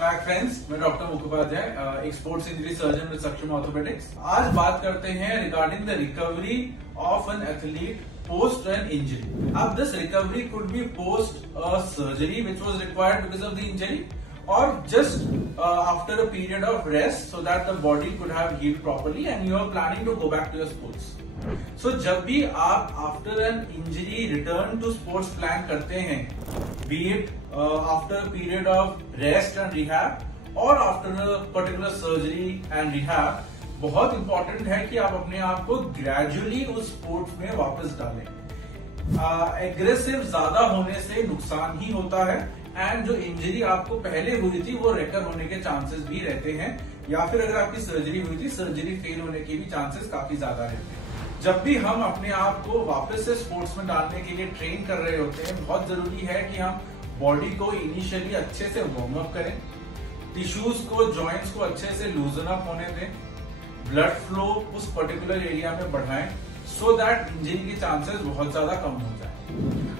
Back friends, मैं doctor Mukhopadhyay, एक sports injury surgeon with Saksham orthopaedics. आज बात करते हैं regarding the recovery of an athlete post an injury. अब this recovery could be post a surgery which was required because of the injury or just after a period of rest so that the body could have healed properly and you are planning to go back to your sports. So जब भी आप after an injury return to sports plan करते हैं, be it after a period of rest and rehab or after a particular surgery and rehab, बहुत important है कि आप अपने आप को gradually उस sports में वापस डालें। एग्रेसिव ज्यादा होने से नुकसान ही होता है एंड जो इंजरी आपको पहले हुई थी वो रेकर होने के चांसेस भी रहते हैं, या फिर अगर आपकी सर्जरी हुई थी सर्जरी फेल होने के भी चांसेस काफी ज्यादा रहते हैं। जब भी हम अपने आप को वापस से स्पोर्ट्स में डालने के लिए ट्रेन कर रहे होते हैं, बहुत जरूरी है कि हम बॉडी को इनिशियली अच्छे से वार्म अप करें, टिश्यूज को जॉइंट्स को अच्छे से लूजन अप होने दें, ब्लड फ्लो उस पर्टिकुलर एरिया में बढ़ाएं सो दैट इंजरी के चांसेस बहुत ज्यादा कम हो जाए।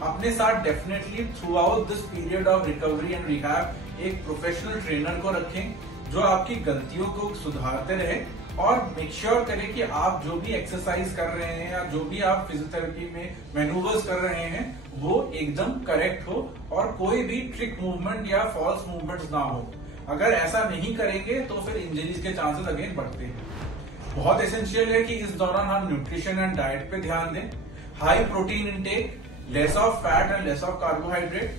अपने साथ definitely through out this period of recovery and rehab एक प्रोफेशनल ट्रेनर को रखें जो आपकी गलतियों को सुधारते रहे और मेक श्योर करें कि आप जो भी एक्सरसाइज कर रहे हैं या जो भी आप फिजियोथेरेपी में मैनूवर्स कर रहे हैं वो एकदम करेक्ट हो और कोई भी ट्रिक मूवमेंट या फॉल्स मूवमेंट्स ना हो। अगर ऐसा नहीं करेंगे तो फिर इंजरीज के चांसेस अगेन बढ़ते हैं। बहुत एसेंशियल है कि इस दौरान हम न्यूट्रिशन एंड डाइट पे ध्यान दें, high protein intake, less of fat and less of carbohydrate,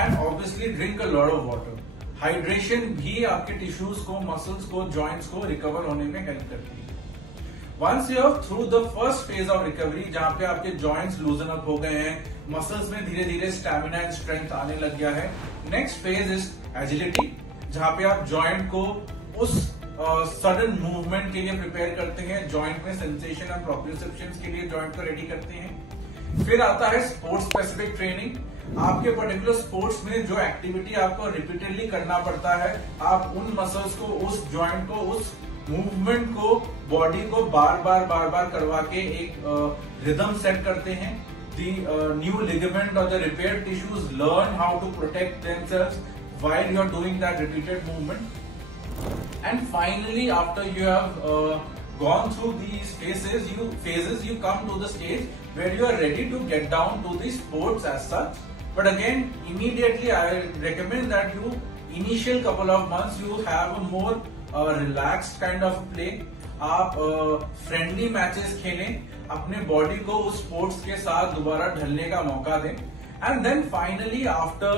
and obviously drink a lot of water. Hydration भी आपके टिश्यूज को, मसल्स को, जॉइंट्स को रिकवर होने में हेल्प करती है। Once you are through the first phase of recovery, जहां पे आपके जॉइंट्स लूजन अप हो गए हैं, मसल्स में धीरे धीरे स्टैमिना एंड स्ट्रेंथ आने लग गया है, नेक्स्ट फेज इज एजिलिटी, जहां पे आप जॉइंट को उस सडन मूवमेंट के लिए प्रिपेयर करते हैं, जॉइंट में सेंसेशन एंड प्रोप्रियोसेप्शन के लिए जॉइंट को रेडी करते हैं। फिर आता है स्पोर्ट्स स्पेसिफिक ट्रेनिंग। आपके पर्टिकुलर स्पोर्ट्स में जो एक्टिविटी आपको रिपीटेडली करना पड़ता है, आप उन मसल्स को, उस जॉइंट को, उस मूवमेंट को, बॉडी को बार बार करवा के एक रिदम सेट करते हैं। द न्यू लिगामेंट और the repaired tissues learn how to protect themselves while you are doing that repeated movement. And finally, after you have gone through these phases, you come to the stage where you are ready to get down to the sports as such. But again, immediately I recommend that you initial couple of months you have a more relaxed kind of play. आप friendly matches खेलें, अपने body को उस sports के साथ दोबारा ढलने का मौका दें, and then finally after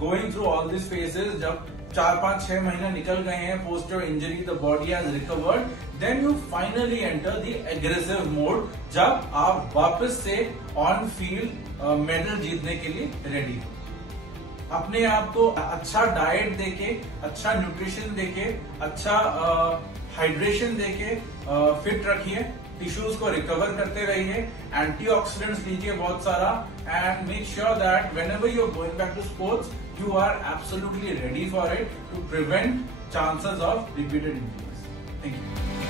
going through all this phases, जब 4-5-6 महीने निकल गए हैं post your injury, the body has recovered, then you finally enter the aggressive mode, जब आप वापस से ऑन फील्ड मेडल जीतने के लिए रेडी हो। अपने आप को अच्छा डाइट देके, अच्छा न्यूट्रिशन देके, अच्छा हाइड्रेशन देके फिट रखिए, टिश्यूज को रिकवर करते रहिए, एंटीऑक्सीडेंट्स लीजिए बहुत सारा, and make sure that whenever you are going back to sports you are absolutely ready for it to prevent chances of repeated injuries. Thank you.